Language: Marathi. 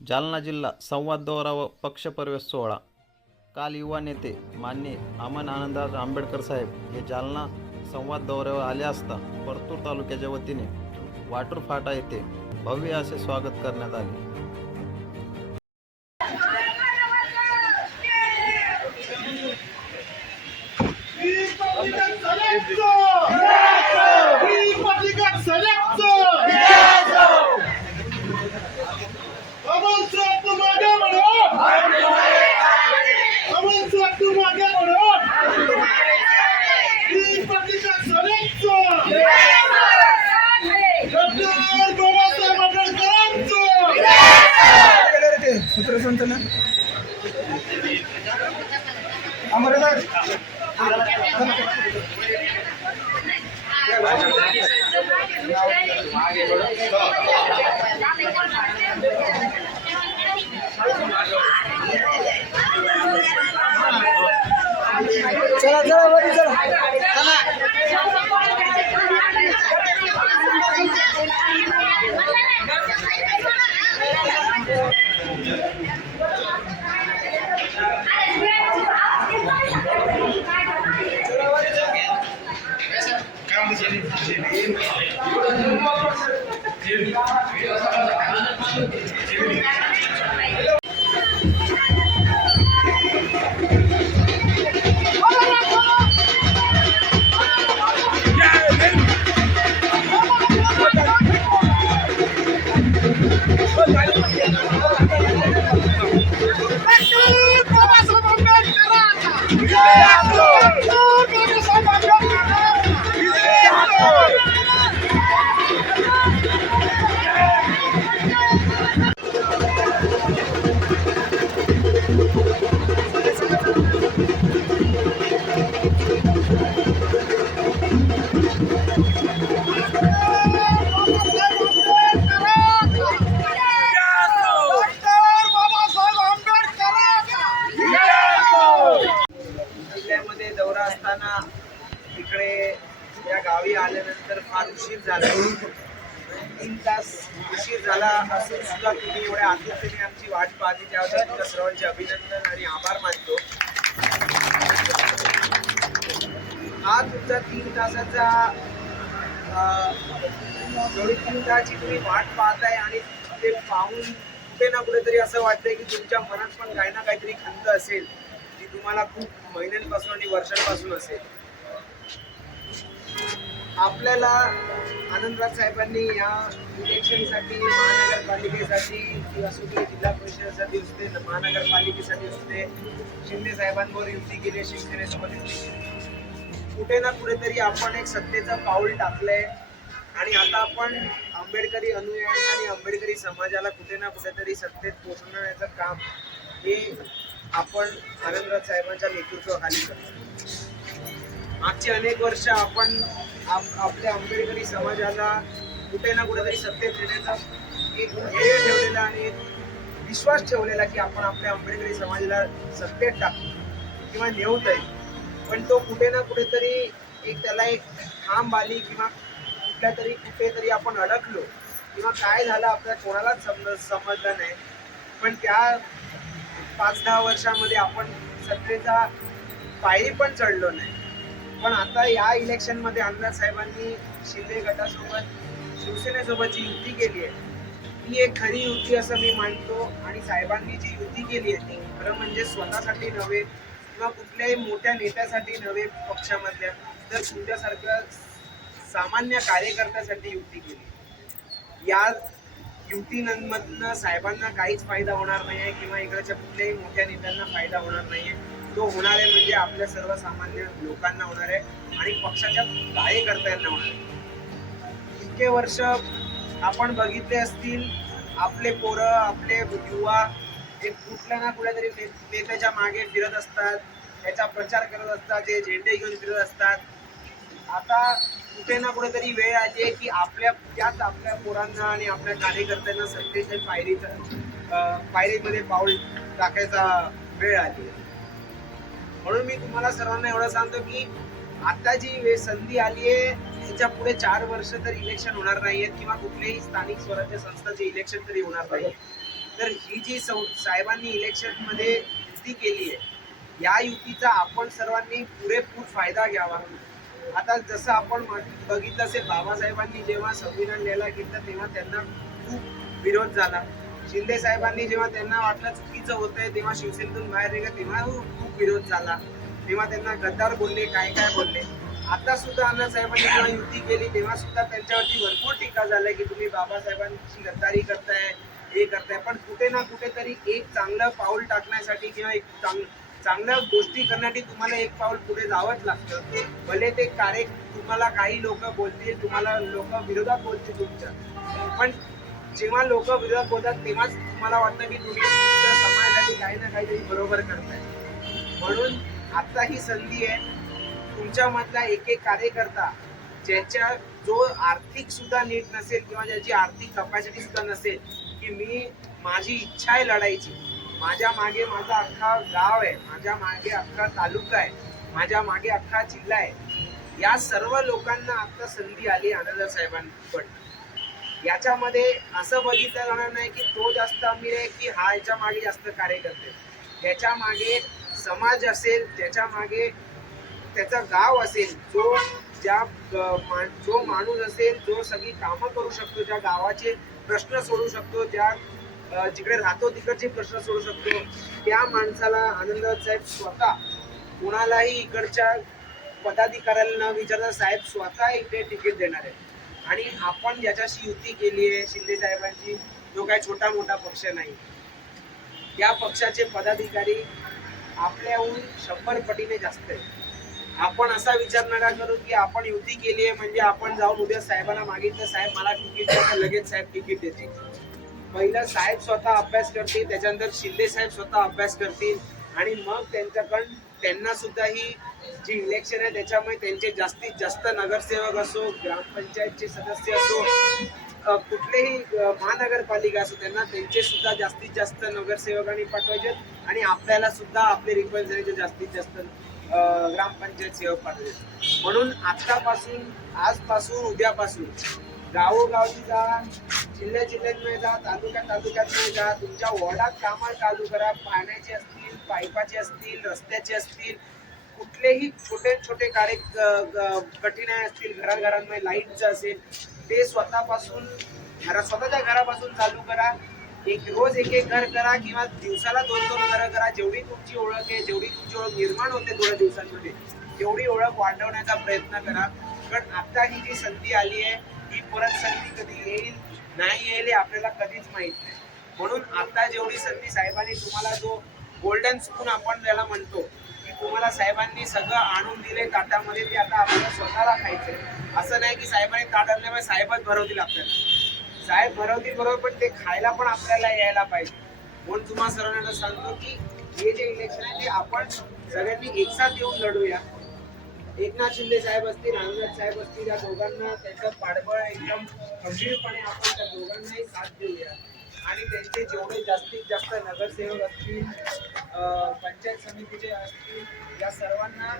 जालना जिल्हा संवाद दौरा व पक्षप्रवेश सोहळा. काल युवा नेते मान्य अमन आनंदराज आंबेडकर साहेब हे जालना संवाद दौऱ्यावर आले असता परतूर तालुक्याच्या वतीने वाटूर फाटा येथे भव्य असे स्वागत करण्यात आले. interesante, ¿no? 你们，सुद्धा तुम्ही एवढ्या आतुरतेने आमची वाट पाहते त्याबद्दल तुमच्या सर्वांचे अभिनंदन आणि आभार मानतो. हा तुमचा तीन तासाचा तीन तासाची तुम्ही वाट पाहताय आणि ते पाहून कुठे ना कुठेतरी असं वाटतंय की तुमच्या मनात पण काही ना काहीतरी खंत असेल जी तुम्हाला खूप महिन्यांपासून आणि वर्षांपासून असेल. आपल्याला आनंदराज साहेबांनी या इलेक्शनसाठी महानगरपालिकेसाठी किंवा असू जिल्हा परिषदेसाठी असते तर महानगरपालिकेसाठी असू दे शिंदे साहेबांवर युती केली शिवसेनेसोबत युती कुठे ना कुठेतरी आपण एक सत्तेचं पाऊल टाकलंय. आणि आता आपण आंबेडकरी अनुयायी आणि आंबेडकरी समाजाला कुठे ना कुठेतरी सत्तेत पोचवण्याचं काम हे आपण आनंदराज साहेबांच्या नेतृत्वाखाली करतो मागची अनेक वर्ष आपण आप- आपल्या आंबेडकरी समाजाला कुठे ना कुठेतरी सत्तेत नेण्याचा एक ध्येय ठेवलेला आणि एक विश्वास ठेवलेला की आपण आपल्या आंबेडकरी समाजाला सत्तेत टाकू किंवा नेऊत आहे. पण तो कुठे ना कुठेतरी एक त्याला एक थांब आली किंवा कुठल्या तरी कुठेतरी आपण अडकलो किंवा काय झालं आपल्या कोणालाच समज समजलं नाही. पण त्या पाच दहा वर्षामध्ये आपण सत्तेचा पायरी पण चढलो नाही. पण आता या इलेक्शनमध्ये आमदार साहेबांनी शिंदे गटासोबत शिवसेनेसोबतची युती केली आहे ही एक खरी युती असं मी मानतो. आणि साहेबांनी जी युती केली आहे ती खरं म्हणजे स्वतःसाठी नव्हे किंवा कुठल्याही मोठ्या नेत्यासाठी नव्हे पक्षामधल्या तर तुमच्यासारख्या सामान्य कार्यकर्त्यासाठी युती केली या युतीमधनं साहेबांना काहीच फायदा होणार नाही आहे किंवा इकडच्या कुठल्याही मोठ्या नेत्यांना फायदा होणार नाही आहे तो होणार आहे म्हणजे आपल्या सर्वसामान्य लोकांना होणार आहे आणि पक्षाच्या कार्यकर्त्यांना होणार. आहे इतके वर्ष आपण बघितले असतील आपले पोरं आपले युवा हे कुठल्या ना कुठल्यातरी ने- नेत्याच्या मागे फिरत असतात त्याचा प्रचार करत असतात जे झेंडे घेऊन फिरत असतात. आता कुठे ना कुठेतरी वेळ आली आहे की आपल्या त्याच आपल्या पोरांना आणि आपल्या कार्यकर्त्यांना सत्तेच्या पायरीचा पायरीमध्ये पाऊल टाकायचा वेळ आली आहे म्हणून मी तुम्हाला सर्वांना एवढं सांगतो की आता जी संधी आली आहे त्याच्या पुढे चार वर्ष तर इलेक्शन होणार नाही आहेत किंवा कुठल्याही स्थानिक स्वराज्य संस्थाचे इलेक्शन तरी होणार नाही तर ही जी सं साहेबांनी इलेक्शनमध्ये युती केली आहे या युतीचा आपण सर्वांनी पुरेपूर फायदा घ्यावा. आता जसं आपण बघितलं असेल बाबासाहेबांनी जेव्हा संविधान लिहायला घेतलं तेव्हा त्यांना खूप विरोध झाला. शिंदे साहेबांनी जेव्हा त्यांना वाटलं चुकीचं होतंय तेव्हा शिवसेनेतून बाहेर निघा तेव्हा खूप विरोध झाला. तेव्हा त्यांना गद्दार बोलले काय काय बोलले. आता सुद्धा अण्णा साहेबांनी जेव्हा युती केली तेव्हा सुद्धा त्यांच्यावरती भरपूर टीका झाल्या की तुम्ही बाबासाहेबांची गद्दारी करताय हे करताय. पण कुठे ना कुठेतरी एक चांगलं पाऊल टाकण्यासाठी किंवा एक चांग चांगल्या गोष्टी करण्यासाठी तुम्हाला एक पाऊल पुढे जावंच लागतं. भले ते कार्य तुम्हाला काही लोक बोलतील तुम्हाला लोक विरोधात बोलतील तुमच्या. पण जेव्हा लोक विरोधात बोलतात तेव्हाच मला वाटतं की तुम्ही तुमच्या समाजासाठी काही ना काहीतरी बरोबर करताय. म्हणून आता ही संधी आहे. तुमच्या मधला एक एक कार्यकर्ता ज्याच्या जो आर्थिक सुद्धा नीट नसेल किंवा ज्याची आर्थिक कपॅसिटी सुद्धा नसेल की मी माझी इच्छा आहे लढायची. माझ्या मागे माझा अख्खा गाव आहे माझ्या मागे अख्खा तालुका आहे माझ्या मागे अख्खा जिल्हा आहे. या सर्व लोकांना आता संधी आली आनंद साहेबांकडून. याच्यामध्ये असं बघितलं जाणार नाही की तो जास्त अमीर आहे की हा याच्या मागे जास्त कार्य करते त्याच्यामागे समाज असेल त्याच्यामागे त्याचा गाव असेल जो ज्या जो माणूस असेल जो सगळी कामं करू शकतो ज्या गावाचे प्रश्न सोडू शकतो ज्या जिकडे राहतो तिकडचे प्रश्न सोडू शकतो त्या माणसाला आनंद साहेब स्वतः कुणालाही इकडच्या पदाधिकाऱ्याला न विचारता साहेब स्वतः इकडे तिकीट देणार आहे आणि आपण ज्याच्याशी युती केली आहे शिंदे साहेबांची जो काही छोटा मोठा पक्ष नाही त्या पक्षाचे पदाधिकारी आपल्याहून शंभर पटीने जास्त आहे आपण असा विचार नका करू की आपण युती केली आहे म्हणजे आपण जाऊन उद्या साहेबांना मागितलं साहेब मला तिकीट द्या लगेच साहेब तिकीट देतील. पहिलं साहेब स्वतः अभ्यास करतील त्याच्यानंतर शिंदे साहेब स्वतः अभ्यास करतील आणि मग त्यांच्याकडून त्यांना सुद्धा ही जी इलेक्शन आहे त्याच्यामुळे त्यांचे जास्तीत जास्त नगरसेवक असो ग्रामपंचायतचे सदस्य असो कुठलेही महानगरपालिका असो त्यांना त्यांचे सुद्धा जास्तीत जास्त नगरसेवकांनी पाठवायचे आणि आपल्याला सुद्धा आपले रिप्रेझेंटेटिव्ह जास्तीत जास्त ग्रामपंचायत सेवक पाठवायचे. म्हणून आतापासून आजपासून उद्यापासून गावोगावची जा जिल्ह्या जिल्ह्यांमध्ये जा तालुक्यात तालुक्यात जा तुमच्या वॉर्डात कामं चालू करा. पाण्याचे असतील पाईपाचे असतील रस्त्याचे असतील कुठलेही छोटे छोटे कार्य क- कठीणाई असतील घराघरांमध्ये लाईटचं असेल ते स्वतःपासून घरा स्वतःच्या घरापासून चालू करा. एक रोज एक एक घर करा किंवा दिवसाला दोन दोन घरं करा. जेवढी तुमची ओळख आहे जेवढी तुमची ओळख निर्माण होते थोड्या दिवसांमध्ये तेवढी ओळख वाढवण्याचा प्रयत्न करा. कारण आता ही जी संधी आली आहे ही परत संधी कधी येईल नाही येईल हे आपल्याला कधीच माहीत नाही. म्हणून आता जेवढी संधी साहेबांनी तुम्हाला जो गोल्डन स्पून आपण त्याला म्हणतो तुम्हाला साहेबांनी सगळं आणून दिले ताटामध्ये ते आता आपल्याला स्वतःला खायचंय. असं नाही की साहेबांनी ताट आणल्यामुळे साहेबच भरवतील आपल्याला. साहेब भरवतील बरोबर पण ते खायला पण आपल्याला यायला पाहिजे. म्हणून तुम्हाला सर्वांना सांगतो की हे जे इलेक्शन आहे ते आपण सगळ्यांनी एकसाथ येऊन लढूया. एकनाथ शिंदे साहेब असतील आनंद साहेब असतील या दोघांना त्यांचं पाठबळ एकदम खंबीरपणे आपण त्या दोघांनाही साथ देऊया. आणि त्यांचे जेवढे जास्तीत जास्त नगरसेवक असतील पंचायत समितीचे असतील या सर्वांना